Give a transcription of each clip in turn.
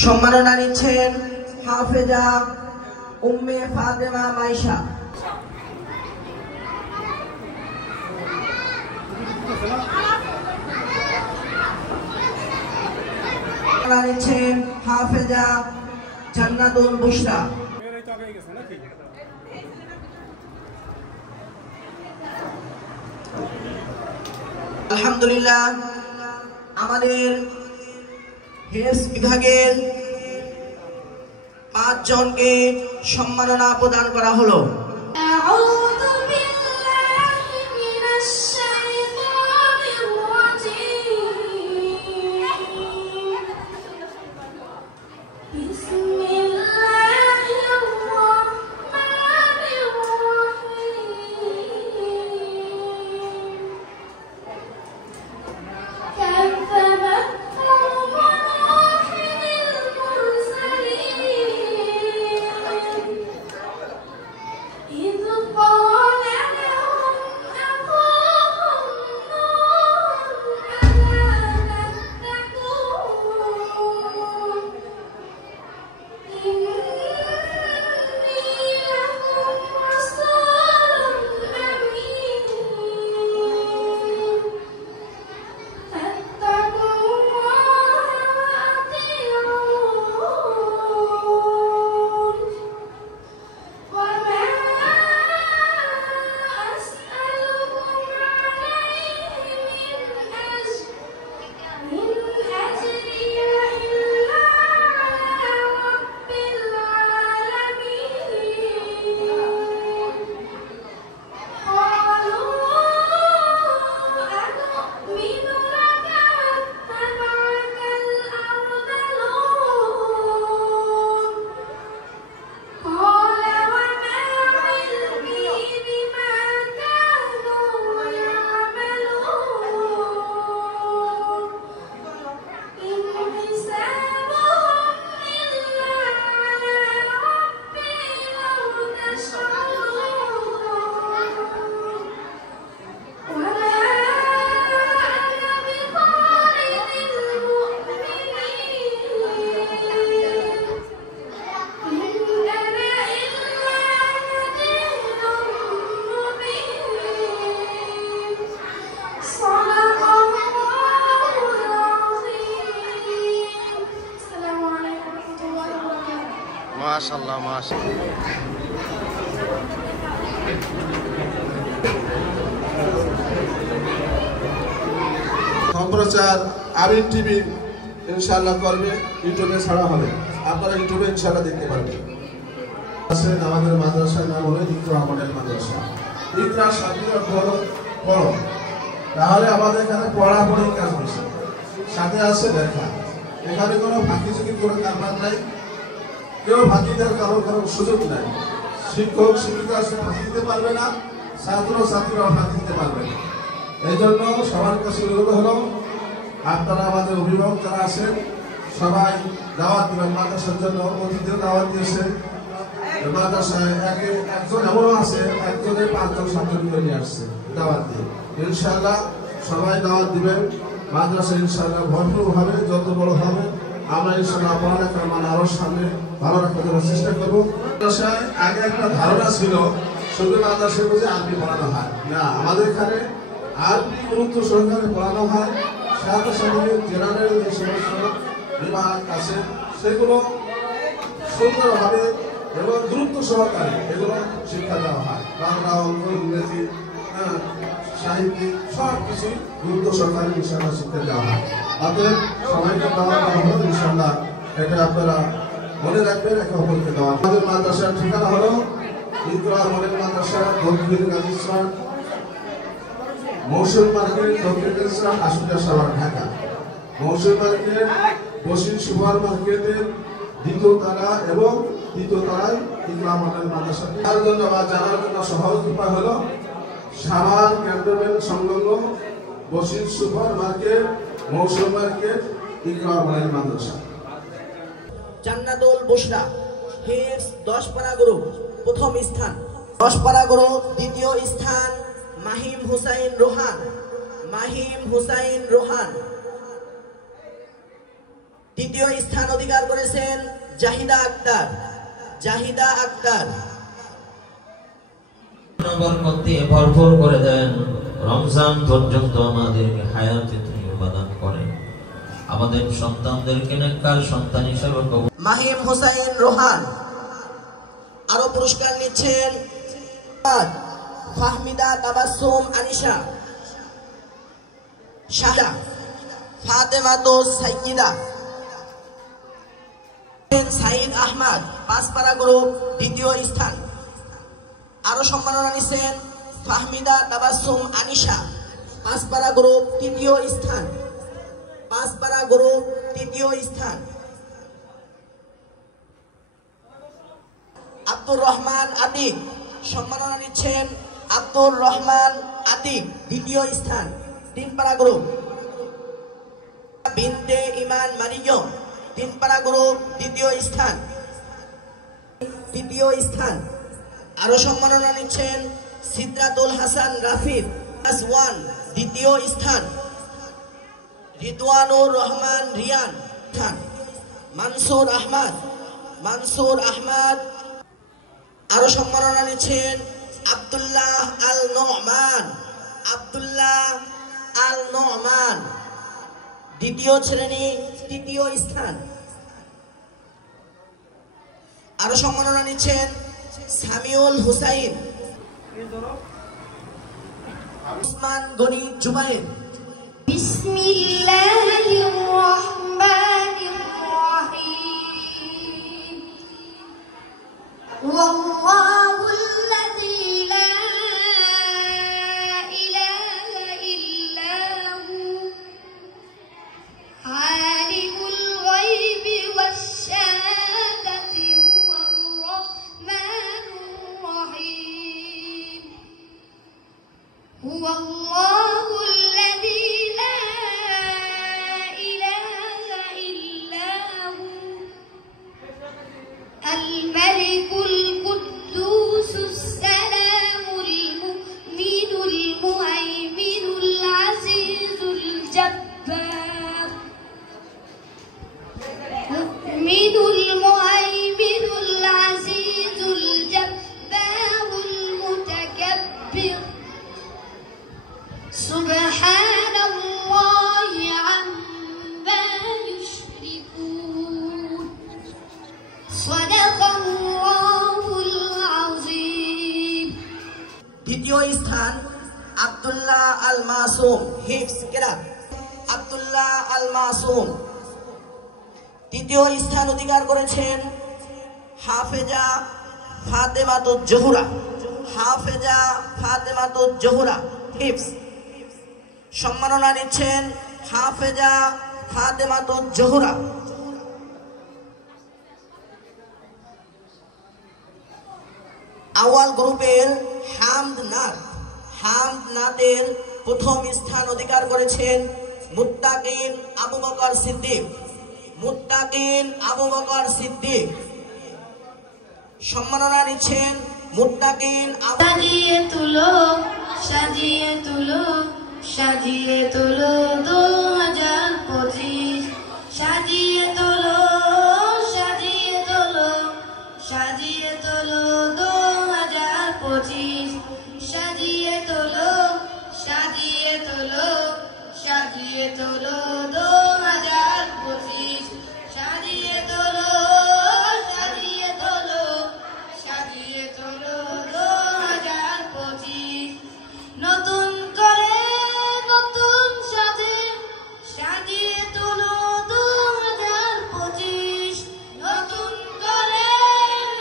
সম্মাননা নিচ্ছেন হাফেজা উম্মে ফাতেমা মাইশা। নিচ্ছেন হাফেজা জান্নাতুল বুশরা। আলহামদুলিল্লাহ, আমাদের হেফজ বিভাগের 5 জনকে সম্মাননা প্রদান করা হলো। মাশাআল্লাহ মাশাআল্লাহ। সম্প্রচার আমিন টিভি ইনশাআল্লাহ করবে, ইউটিউবে ছাড়া হবে, আপনারা ইউটিউবে ইনশাআল্লাহ দেখতে পারবেন। আমাদের মাদ্রাসার নাম হলো ইকরা মডেল মাদ্রাসা। ইকরা সাথীরা পড়ো, তাহলে আমাদের এখানে পড়াপড়ির কাজ বেশি, সাথে আছে লেখা। এখানে কোনো ফাঁকি ঝুঁকি করে কারবার নাই, কেউ ফাঁকি দেওয়ার কারোর সুযোগ নাই। শিক্ষক শিক্ষিকা ফাঁকি দিতে পারবে না, ছাত্র ছাত্রীরা ফাঁকি দিতে পারবে না। এই জন্য সবার কাছে অনুরোধ হলো, আপনারা আমাদের অভিভাবক যারা আছেন সবাই দাওয়াত দিবেন। মাদ্রাসার জন্য অতিথিও দাওয়াত দিয়েছেন। মাদ্রাসায় একজন এমনও আছে, একজনের 5 জন ছাত্র নিয়ে আসছে দাওয়াত দিয়ে। ইনশাআল্লাহ সবাই দাওয়াত দিবেন। মাদ্রাসা ইনশাআল্লাহ ভরপুর হবে, যত বড় হবে আমরা ইনশাআল্লাহ পড়ালেখার মান আরো সামনে ভালো রাখার জন্য চেষ্টা করবো। মাদ্রাসায় আগে একটা ধারণা ছিল শুধু মাদ্রাসায় বুঝে আরবি পড়ানো হয় না, আমাদের এখানে আরবি গুরুত্ব সহকারে পড়ানো হয়। সাথে সাথে জেনারেল যে সমস্ত বিভাগ আছে সেগুলো সুন্দরভাবে এবং গুরুত্ব সহকারে এগুলো শিক্ষা দেওয়া হয়। বাংলা, অঙ্ক, ইংরেজি, সাহিত্যিক সব কিছু গুরুত্ব সহকারে ইনশাআল্লাহ শিক্ষা দেওয়া হয়। অতএব সবাইকে দেওয়া হলো ইনশাআল্লাহ, এটা আপনারা মনে রাখবেন, একে অপরকে দেওয়া। আমাদের মাদ্রাসার ঠিকানা হলো ইকরা মডেল মাদ্রাসা, দক্ষিণ গাজীপুর, মৌসুম মার্কেট, দক্ষিণ গাজীপুর, আশুলিয়া সাভার, ঢাকা। মৌসুম মার্কেট বসির সুপার মার্কেটের 2য় তলা এবং 3য় তলায় ইকরা মডেল মাদ্রাসা। তার জন্য বা জানার জন্য সহজ উপায় হলো সাভার ক্যান্টনমেন্ট সংলগ্ন বসির সুপার মার্কেট, মৌসুম মার্কেট, ইকরা মডেল মাদ্রাসা। জান্নাতুল বুশরা হেফজ 10 পারা গ্রুপ প্রথম স্থান, 10 পারা গ্রুপ দ্বিতীয় স্থান মাহিম হুসাইন রোহান। তৃতীয় স্থান অধিকার করেছেন জাহিদা আক্তার। জাহিদা আক্তার বরকত দিয়ে ভরপুর করে দেন। রমজান পর্যন্ত আমাদেরকে হায়াতে প্রদান করেন। আমাদের সন্তানদেরকে নেককার সন্তান হিসেবে কবুল। মাহিম হোসাইন রোহান। আরো পুরস্কার নিচ্ছেন ফাহমিদা তাবাসসুম আনিশা, শাহা ফাতেমাতো সাইয়্যিদা, সাইদ আহমদ পাঁচপাড়া গ্রুপ দ্বিতীয় স্থান। আরো সম্মাননা নিচ্ছেন ফাহমিদা তাবাসসুম আনিশা পাঁচপাড়া গ্রুপ তৃতীয় স্থান। পাঁচপাড়া গ্রুপ তৃতীয় স্থান। আব্দুর রহমান আতিক সম্মাননা নিচ্ছেন আব্দুর রহমান আতিক দ্বিতীয় স্থান তিনপাড়া গ্রুপ। বিনতে ইমান মারিয়ম তিনপাড়া গ্রুপ দ্বিতীয় স্থান। তৃতীয় স্থান। আরো সম্মাননা নিচ্ছেন সিদ্রাতুল হাসান রাফিদ ক্লাস 1 দ্বিতীয় স্থান। রিদওয়ানুর রহমান রিয়ান স্থান। মানসুর আহমদ। আরো সম্মাননা নিচ্ছেন আব্দুল্লাহ আল নোমান দ্বিতীয় শ্রেণী তৃতীয় স্থান। আরো সম্মাননা নিচ্ছেন সামিউল হুসাইন, উসমান গনি জুবাইর। বিসমিল্লাহির রহমানির রহিম। ওয়াল্লাহুল্লাযী লা ইলাহা ইল্লা হু আলিমুল গায়বি ওয়াশ শাহাদাতি হুয়ার রাহমানুর রহিম। হুয়াল্লাহুল্লাযী লা ইলাহা ইল্লা হু আল-মালিকুল কুদ্দুসুস সালামুল মুমিনুল মুহাইমিনুল আজিজুল জাব্বার। মুমিনুল মুহাইমিনুল আজিজুল জাব্বারুল মুতাকাব্বির। সুবহানাল্লাহি আম্মা ইউশরিকুন। সাদাকাল্লাহুল আযীম। দ্বিতীয় স্থান আব্দুল্লাহ আল মাসুম হিফজ কেরাত। আব্দুল্লাহ আল মাসুম। তৃতীয় স্থান অধিকার করেছেন হাফেজা ফাতেমাতুজ জোহরা। হাফেজা ফাতেমাতুজ জোহরা হিফজ। সম্মাননা নিচ্ছেন হাফেজা ফাতেমাতুজ জোহরা। আওয়াল গ্রুপের হামদনাদের প্রথম স্থান অধিকার করেছেন মুত্তাকিন আবু বকর সিদ্দিক। মুত্তাকিন আবু বকর সিদ্দিক। সম্মাননা নিচ্ছেন মুত্তাকিন আবু। সাজিয়ে তুলো সাজিয়ে তুলো সাজিয়ে তুলো 2025। সাজিয়ে তুলো সাজিয়ে তুলো সাজিয়ে তুলো 2025। সাজিয়ে তুলো সাজিয়ে তুলো সাজিয়ে তুলো 2025। সাজিয়ে তুলো সাজিয়ে তুলো সাজিয়ে তুলো 2025। নতুন করে নতুন সাজে সাজিয়ে তুলো 2025। নতুন করে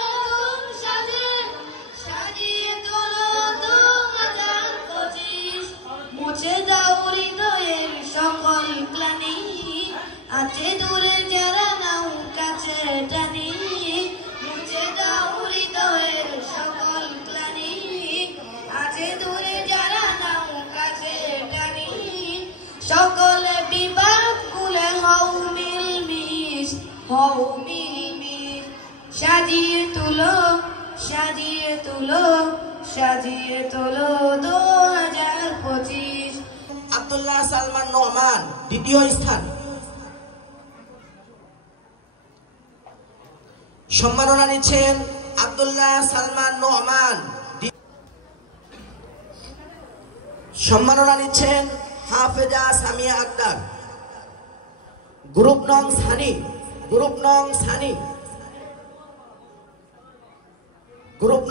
নতুন সাজে সাজিয়ে তুলো 2025। মুছে দাও হৃদয়ের সকল গ্লানি, আছে দূরে যারা নাও কাছে টানি। মুছে দাও হৃদয়ের সকল গ্লানি, আছে দূরে যারা নাও কাছে টানি। সকলে বিবাদ ভুলে হও মিলমিশ হও মিলমিশ। সাজিয়ে তুলো সাজিয়ে তুলো সাজিয়ে তুলো 2025। আব্দুল্লাহ সালমান নোমান দ্বিতীয় স্থান। সম্মাননা নিচ্ছেন আব্দুল্লাহ সালমান নোমান। সম্মাননা নিচ্ছেন হাফেজা সামিয়া আক্তার। গ্রুপ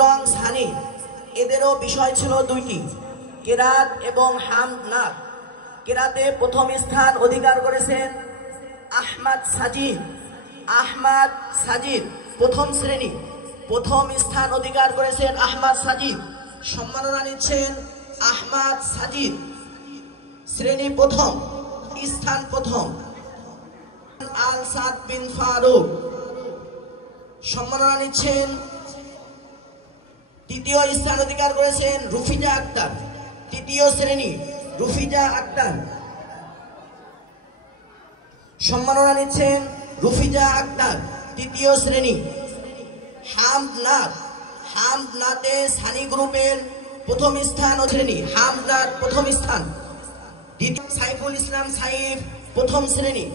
নং সানি এদেরও বিষয় ছিল দুইটি, কেরাত এবং হামদ নাত। কেরাতে প্রথম স্থান অধিকার করেছেন আহমদ সাজিদ প্রথম শ্রেণী, প্রথম স্থান অধিকার করেছেন আহমদ সাজিদ। সম্মাননা নিচ্ছেন আহমদ সাজিদ, শ্রেণী প্রথম, স্থান প্রথম। আল সাদ বিন ফারুক। সম্মাননা নিচ্ছেন তৃতীয় স্থান অধিকার করেছেন রুফিজা আক্তার, তৃতীয় শ্রেণী রুফিজা আক্তার। সম্মাননা নিচ্ছেন রুফিজা আক্তার, তৃতীয় শ্রেণী। হামদ নাতে সানি গ্রুপের প্রথম স্থান শ্রেণী, হামদ নাত প্রথম স্থান। সাইফুল ইসলাম সাইফ প্রথম শ্রেণী।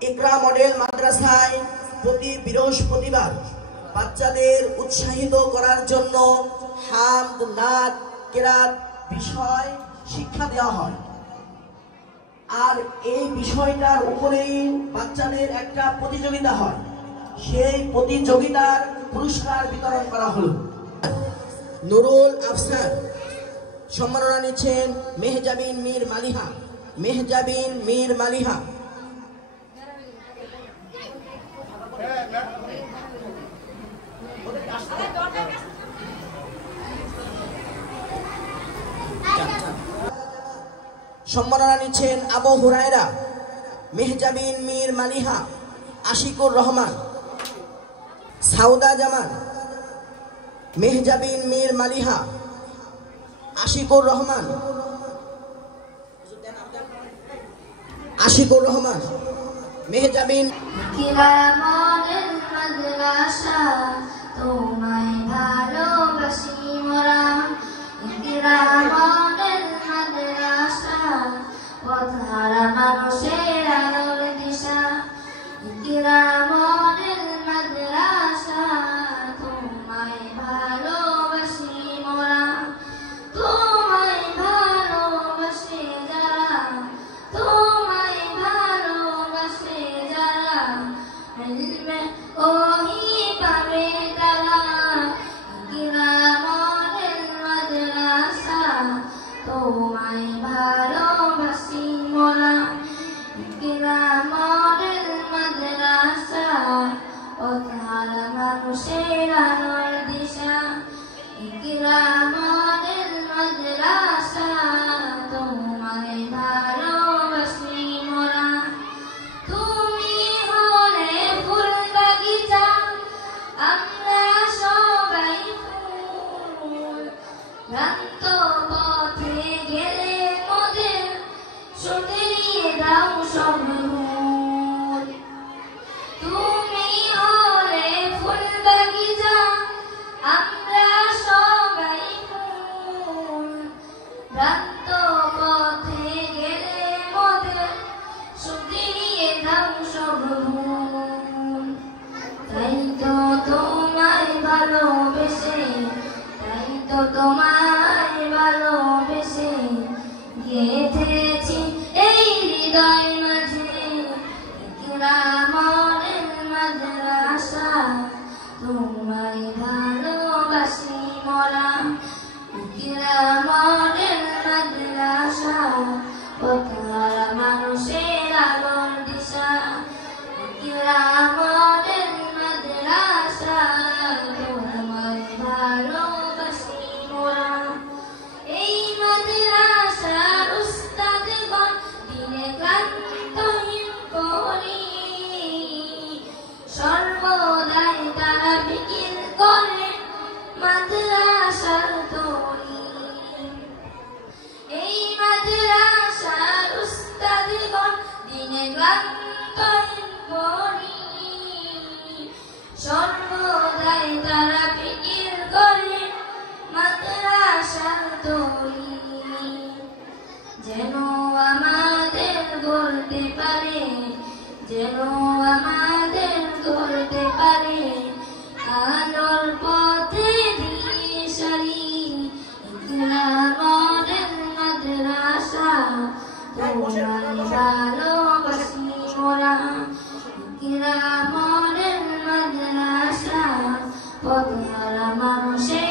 ইকরা মডেল মাদ্রাসায় প্রতি বৃহস্পতিবার বাচ্চাদের উৎসাহিত করার জন্য হামদ নাত কেরাত বিষয় শিক্ষা দেওয়া হয়, আর এই বিষয়টার উপরেই বাচ্চাদের একটা প্রতিযোগিতা হয়। সেই প্রতিযোগিতার পুরস্কার বিতরণ করা হলো। নুরুল আফসার। সম্মাননা নিচ্ছেন মেহজাবিন মীর মালিহা। সম্মাননা নিচ্ছেন আবু হুরায়রা, মেহজাবিন মীর মালিহা, আশিকুর রহমান। সাউদা জামান, মেহজাবিন মীর মালিহা, আশিকুর রহমান, মেহজাবিন। কিরামনের মাদ্রাসা তোমায় ভালোবাসি মোরা, কিরামনের মাদ্রাসা পথহারা মানুষের আলোর দিশা, কিরামনের মাদ্রাসা তোমায় ভালোবাসি মোরা, তোমায় ভালোবাসে যারা, তোমায় ভালোবাসে যারা, ইলমে ওহি পাবে তারা, কিরামনের মাদ্রাসা তোমায় ভালোবাসি মোরা, কিরামনের মাদ্রাসা পথহারা মানুষের আলোর দিশা, কিরামনের মাদ্রাসা তোমায় ভালোবাসি মোরা। তুমি হলে ফুল বাগিচা, আমরা সবাই ফুল, ভ্রান্ত পথে গেলে মোদের সরিয়ে দাও সব ভুল। তুমি হলে ফুল বাগিচা, আমরা সবাই ফুল, ভ্রান্ত পথে গেলে মোদের সরিয়ে দাও সব ভুল। তাই তো তোমায় ভালোবেসে, তাই তো তোমায় ভালোবেসে গেঁথেছি এই হৃদয় মাঝে, কিরামনের মাদ্রাসা তোমায় ভালোবাসি মোরা, কিরামনের মাদ্রাসা পথহারা মানুষের আলোর দিশা, কিরামনের মাদ্রাসা তোমায় ভালোবাসি মোরা। এই মাদ্রাসার উস্তাদগণ দিনে ক্লান্তহীন করি, সর্বদাই তারা বিকির করে মাদ্রাসার তরি। এই মাদ্রাসার উস্তাদগণ দিনে ক্লান্তহীন করি, সর্বদাই তারা বিকির করে মাদ্রাসার তরি। যেন আমাদের গড়তে পারে, যেন আমাদের গড়তে পারে ভালোবাসি মোরা কিরামনের মাদ্রাসা পথহারা মানুষের